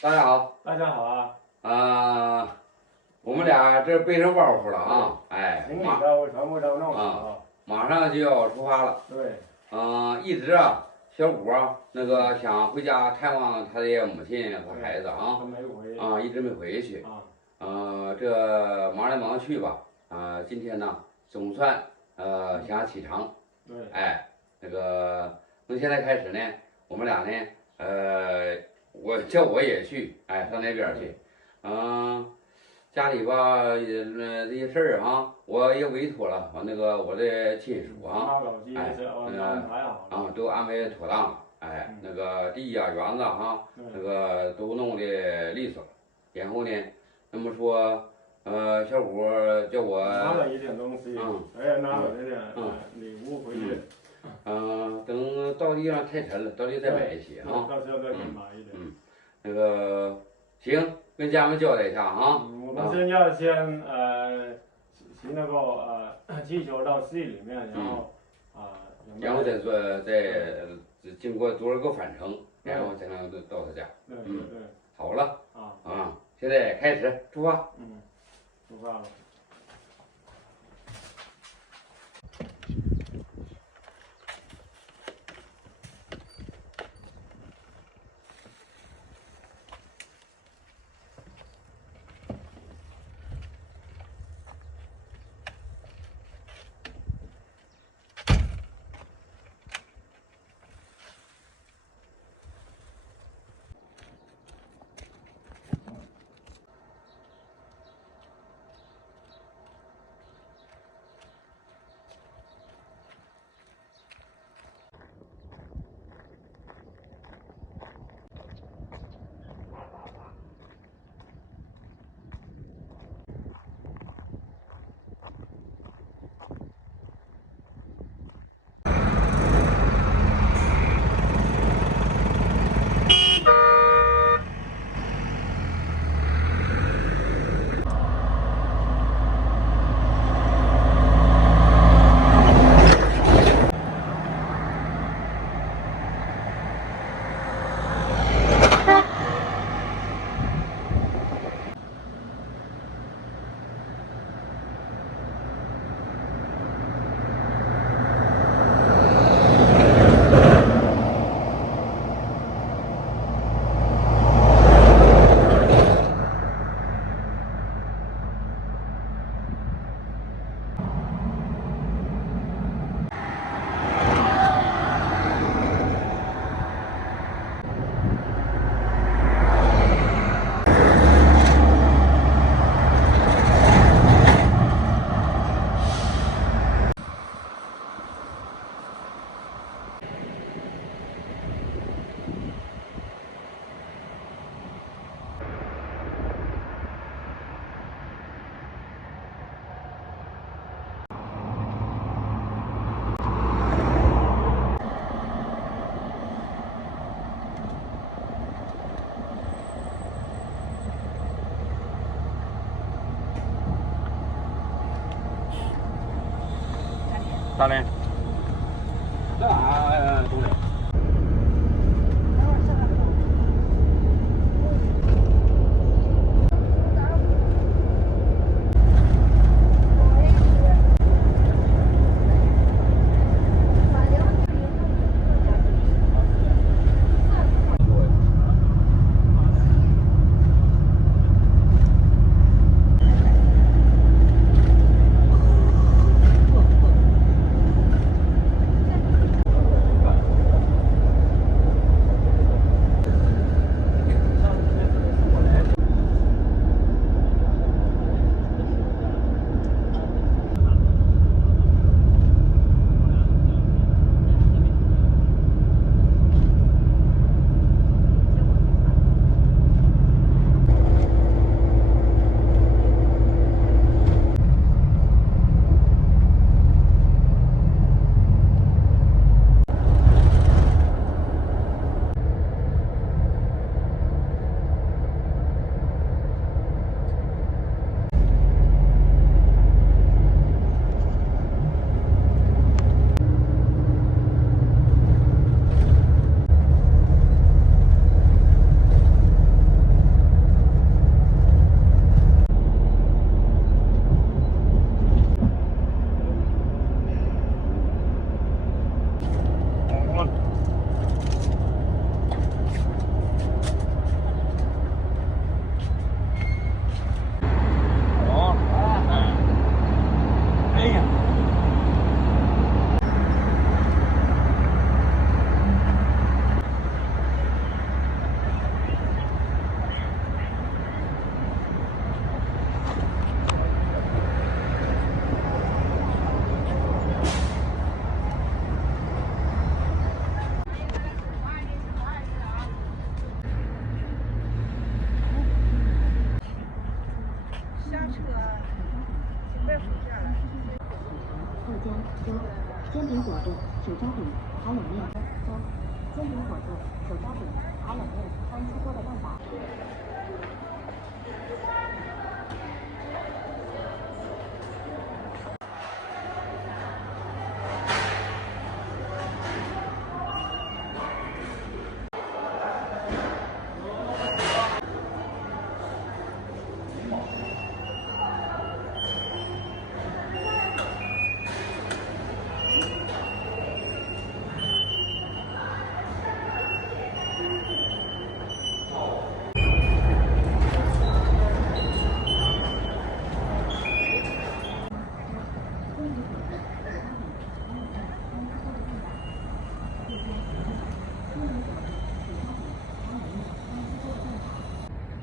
大家好，大家好啊，我们俩这背上包袱了啊，哎，行李都全部都弄好了。马上就要出发了。对，一直小谷那个想回家探望他的母亲和孩子他没回。一直没回去。啊，这忙来忙去吧，今天呢总算想启程。对，哎，那个从现在开始呢，我们俩呢，我也去，哎，上那边去，家里吧，这些事儿我也委托了我的亲属妈老鸡哎，是安排好了。都安排妥当了，哎，那个地呀、园子那个都弄得利索了，然后呢，那么说，小谷叫我拿了一点东西，我也拿了一点礼物回去。等到地上太沉了，到地再买一些到时候再买一点。那个行，跟家人交代一下我们先要骑那个气球到市里面，然后再经过多少个返程，然后才能到他家。对对对。好了现在开始出发。出发了。饼、烤冷面、粥、煎饼果子、手抓饼、烤冷面、刚出锅的蛋挞。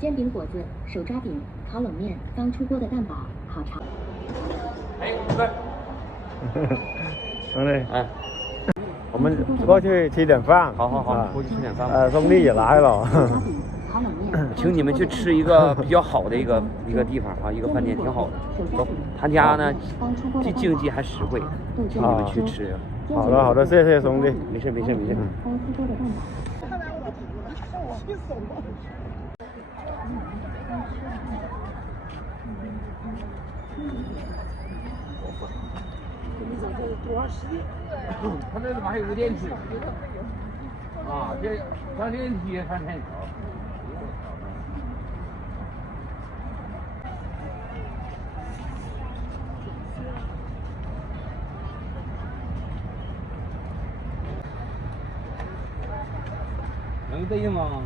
煎饼果子、手抓饼、烤冷面、刚出锅的蛋挞、烤肠。哎，对。兄弟，哎，我们过去吃点饭。好，过去吃点饭吧。兄弟也来了。请你们去吃一个比较好的一个地方啊，一个饭店挺好的。他家呢，既经济还实惠，请你们去吃。好的，谢谢兄弟。没事。他那他妈还有个电梯啊，这上电梯上天桥。能对吗？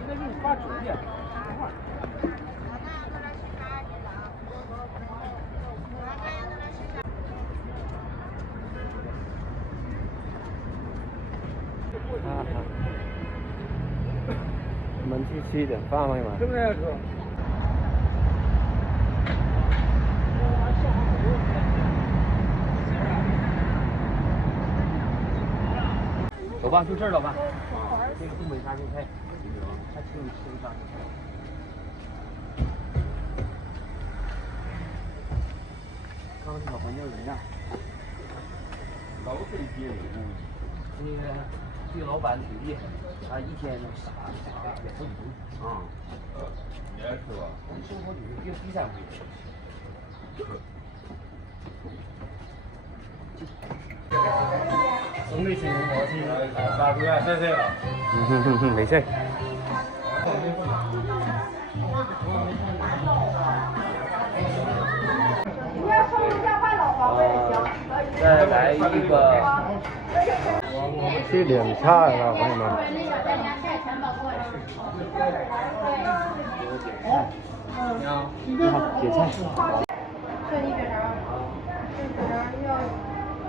那就是发酒店。我们去吃点饭吗？是不是？走吧，就这儿了吧。这个东北沙县菜，还请你吃个沙县菜。看看这小环境怎么样？老费劲了。这个老板挺厉害的，他一天能杀2回啊。你爱吃吧？我吃了好几回，第3回。兄弟请我去沙猪呀，谢谢了。没事。你要收一下饭老黄瓜也行。再来一个。去点菜了，朋友们。你好，点菜。顺一卷肠，要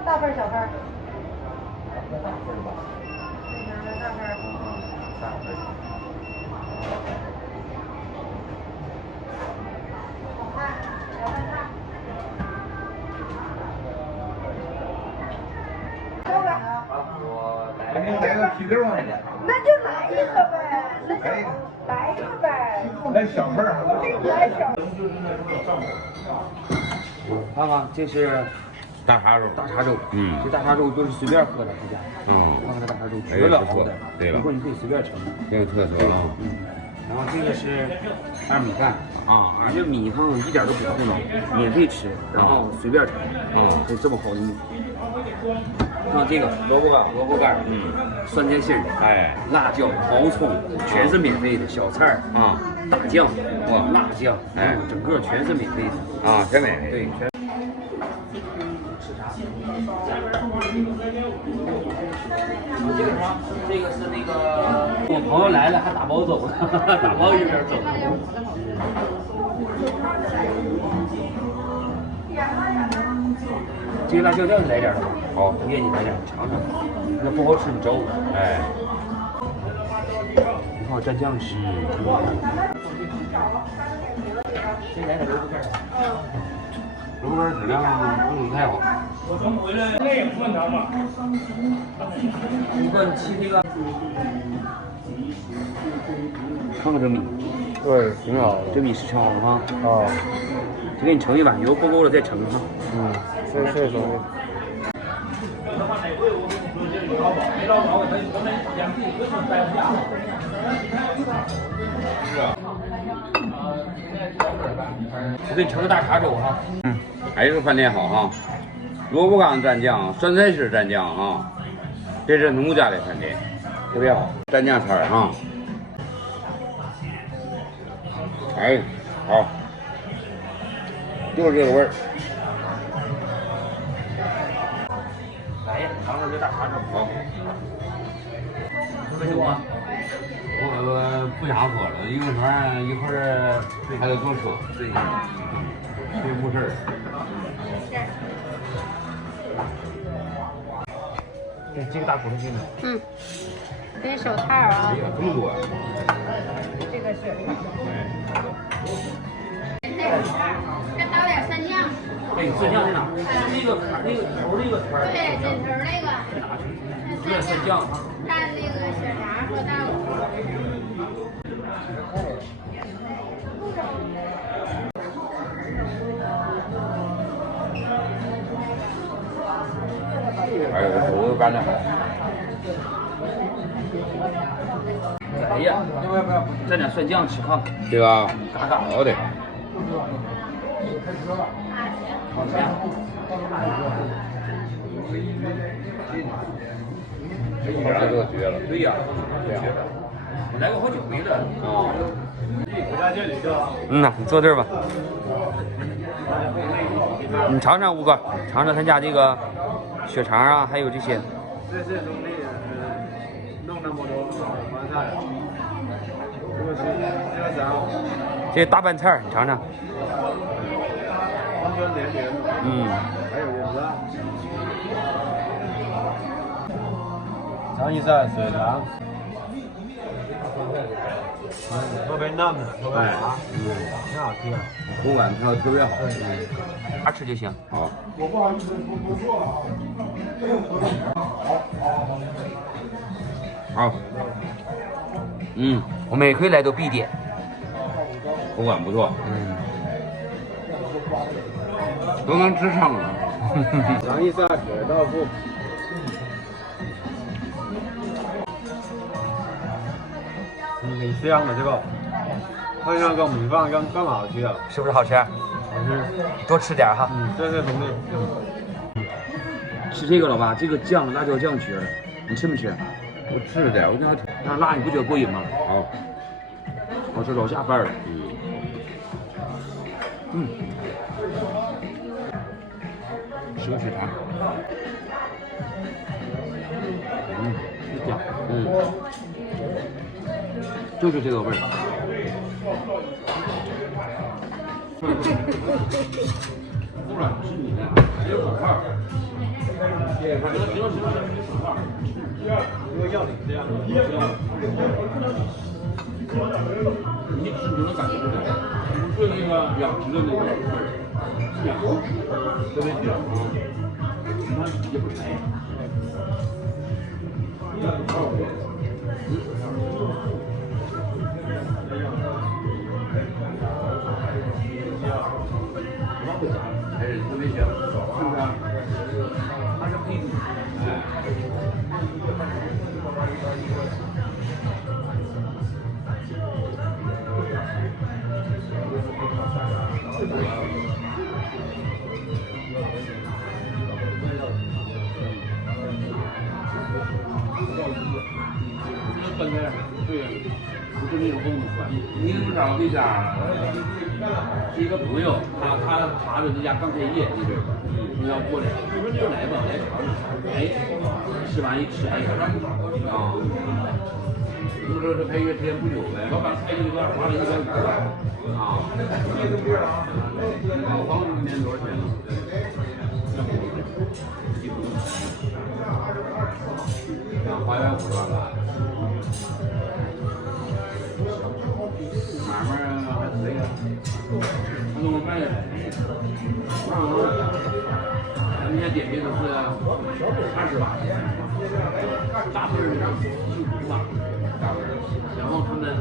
大份小份？大份吧。大份。大份。好看，小饭菜。我来个啤酒吗？那就来一个呗，来一个呗。来小份儿。来小。看看，这是大碴粥。大碴粥，这大碴粥都是随便喝的，他家。看看这大碴粥，绝了，好的。对了，一会儿你可以随便盛。挺有特色啊。然后这个是二米饭啊，这米哈一点都不糊弄，免费吃，然后随便盛。就这么好的米。像这个萝卜干，酸甜杏儿，哎，辣椒、毛葱，全是免费的。小菜儿大酱，辣酱，哎，整个全是免费的啊，全免费。对，全。吃啥？这个什么？这个是那个我朋友来了，还打包走了，打包一边走。这个辣椒料你来点吧。好，我给你来点，尝尝。那不好吃你找我。哎。你看我蘸酱吃。先来点萝卜干。萝卜干质量不太好。我刚回来，那也不问他嘛。你看你沏这个。看看这米，对，挺好的。这米是称好哈，啊，就给你称一碗，油不够了再称哈。嗯，这种的。我给你盛个大碴粥哈。还是饭店好哈，萝卜干蘸酱，酸菜丝蘸酱啊，这是农家的饭店，特别好，蘸酱菜哈。哎，好，就是这个味儿。来呀，尝尝这大碴粥。好，喝酒吗？我不想喝了，因为啥？一会儿还得坐车，对，去没事儿。这个大骨头进来。嗯，给手套啊。这么多。这个是。再倒点蒜酱。对，蒜酱在哪？那个坎儿，那个头那个坎儿。对，枕头那个。有点蒜酱。蘸那个小肠和大骨。还有手干的。哎呀，蘸点蒜酱吃看看。对吧？嘎嘎好的。这个绝了。对呀，我来过好几回了。啊。嗯呐，你坐这儿吧。你尝尝吴哥，尝尝他家这个血肠啊，还有这些。这是兄弟，弄那么多饭菜，这个是这个啥？这大拌菜你尝尝。酸酸甜甜的。嗯。还有点辣。尝一下血肠。特别嫩的，特别滑，挺好吃的。口感特别好。啥吃就行。好。我不好意思不做了。好。我每回来都必点。口感不错。都能吃上了。尝一下血豆腐。挺香的这个，配那个米饭更好吃了。是不是好吃？好吃。多吃点哈。谢谢兄弟。吃这个了吧？这个酱辣椒酱绝了，你吃没吃？我吃了点，我想。那辣你不觉得过瘾吗？好。我这老下饭了。吃个血肠。香。就是这个味儿。不然是你的，还有手套。这个要你这样，你吃就能感觉出来，不是那个养殖的那个味儿，是养殖，特别香。你看也不柴。还是特别香，是不是？它是黑猪，本来对，不是那种公主关系。你怎么找对象？是一个朋友，他查着这家刚开业，你知道吧？说要过来，我说就来吧，来尝尝。哎，吃完一吃，哎呀，啊，不是开业时间不久呗，老板开这个花了150万啊。老房子一年多少钱呢？花园50万吧。买卖还可以啊，他给我卖的，咱们家点评的是80万，大份儿的15万。大份儿，然后他们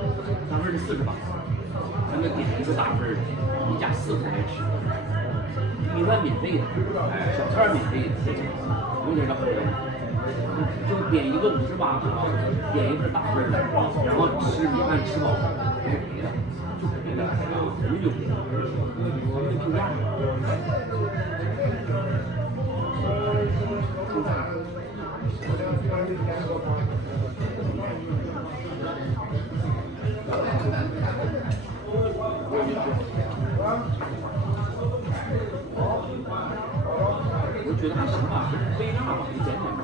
大份儿是48，他们点一个大份儿的，一家4口来吃，米饭免费的，哎，小菜免费的，有点好的，就点一个58个，点一份大份儿的，然后吃米饭吃饱，没别的，就别的，没有别的，没评价。我觉得还行吧，微辣吧，一点点吧。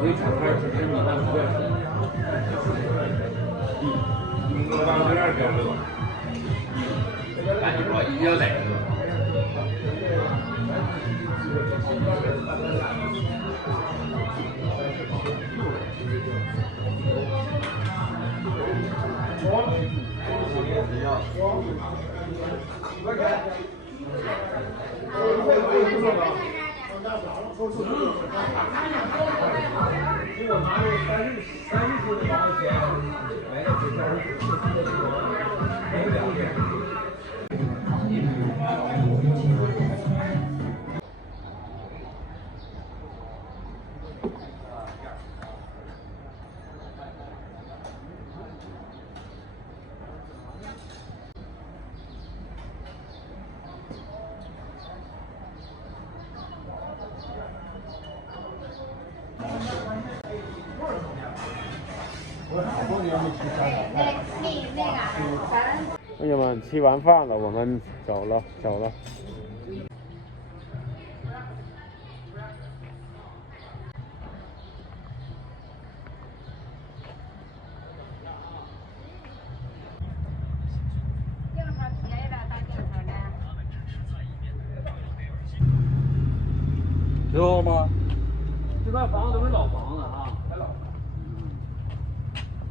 没炒菜吃米饭不愿吃。我当时这样说，赶紧说一定得。朋友们，吃完饭了，我们走了。知道吗？这块房子都是老房子啊，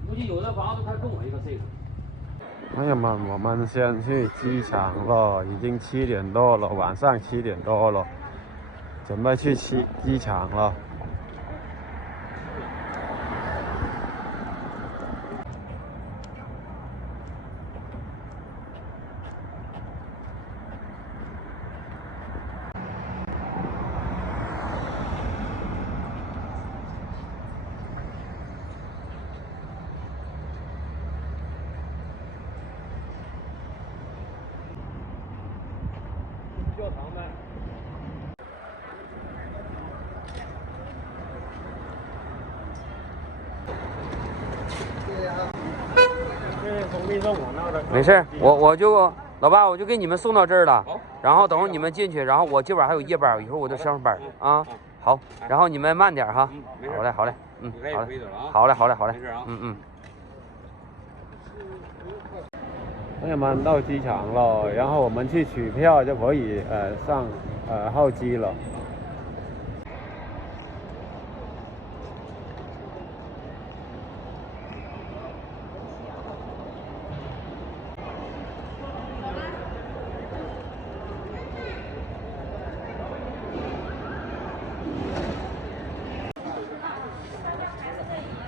估计有的房子快跟我一个岁数。朋友们，我们先去机场了，已经7点多了，晚上7点多了，准备去机场了。教堂呗。没事，我就老爸，我就给你们送到这儿了。然后等会儿你们进去，然后我今晚还有夜班，一会儿我就上班啊。好，然后你们慢点哈。好嘞，好嘞，好嘞，好嘞，好嘞，朋友们到机场了，然后我们去取票就可以上候机了。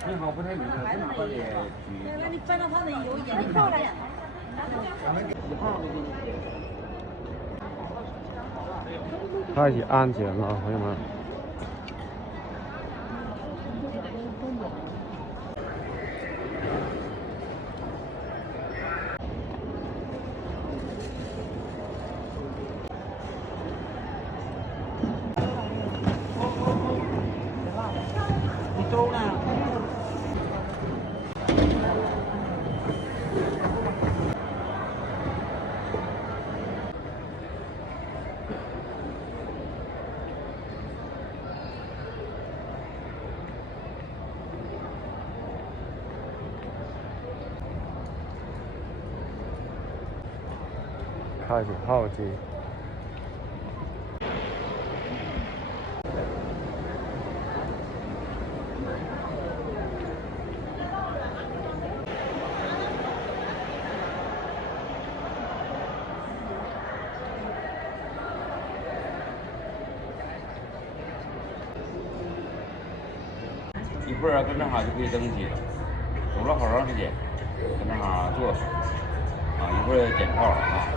你好，不太明白，是哪块的？那你翻到他的有眼睛漂亮。开始安检了，朋友们。你走呢？开始候机。一会儿跟那哈就可以登机了，走了好长时间，跟那哈坐，啊，一会儿检票了啊。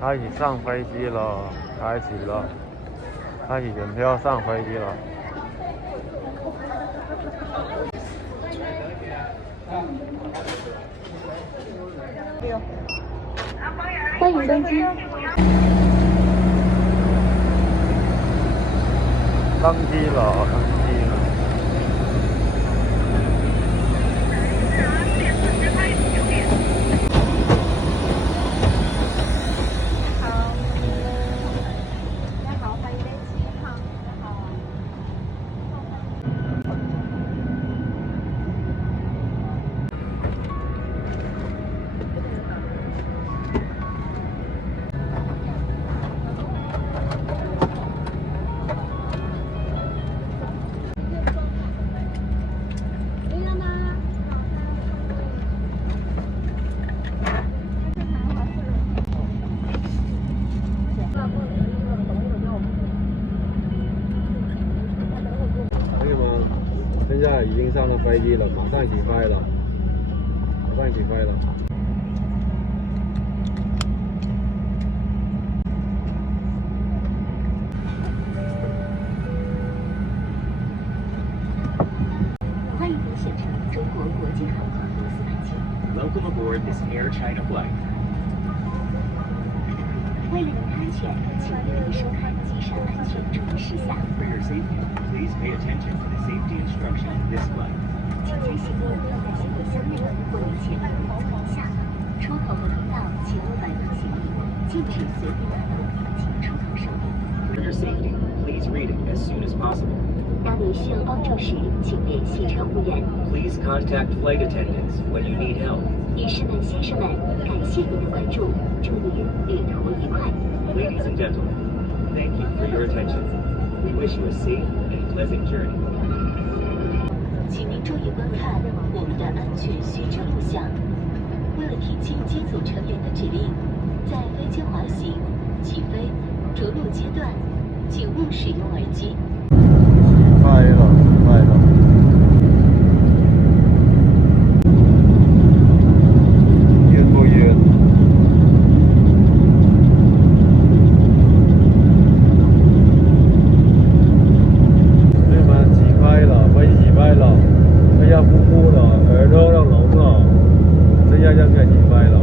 开始上飞机了，开始了，开始检票上飞机了。欢迎登机。登机了，登机了。朋友们，现在已经上了飞机了，马上起飞了，马上起飞了。欢迎您选乘中国国际航空公司班机。Welcome aboard this Air China flight. 为了您的安全，请注意收看机上安全注意事项。 For your safety, please pay attention to the safety instruction of this flight. 请将行李放在行李箱内或于前面的座椅下。出口和通道请勿摆放行李，禁止随便拿走请出口手里。 For your safety, please read it as soon as possible. 当您需要帮助时，请联系乘务员。 Please contact flight attendants when you need help. 女士们、先生们，感谢您的关注，祝您旅途愉快。 Ladies and gentlemen, thank you for your attention. We wish you a safe and pleasant journey. 请您注意观看我们的安全须知录像。为了听清机组成员的指令，在飞机滑行、起飞、着陆阶段，请勿使用耳机。飞了，飞了。晕不晕？朋友们，起飞了，飞机起飞了，飞要呼呼了，耳朵要聋了，这样就可以起飞了。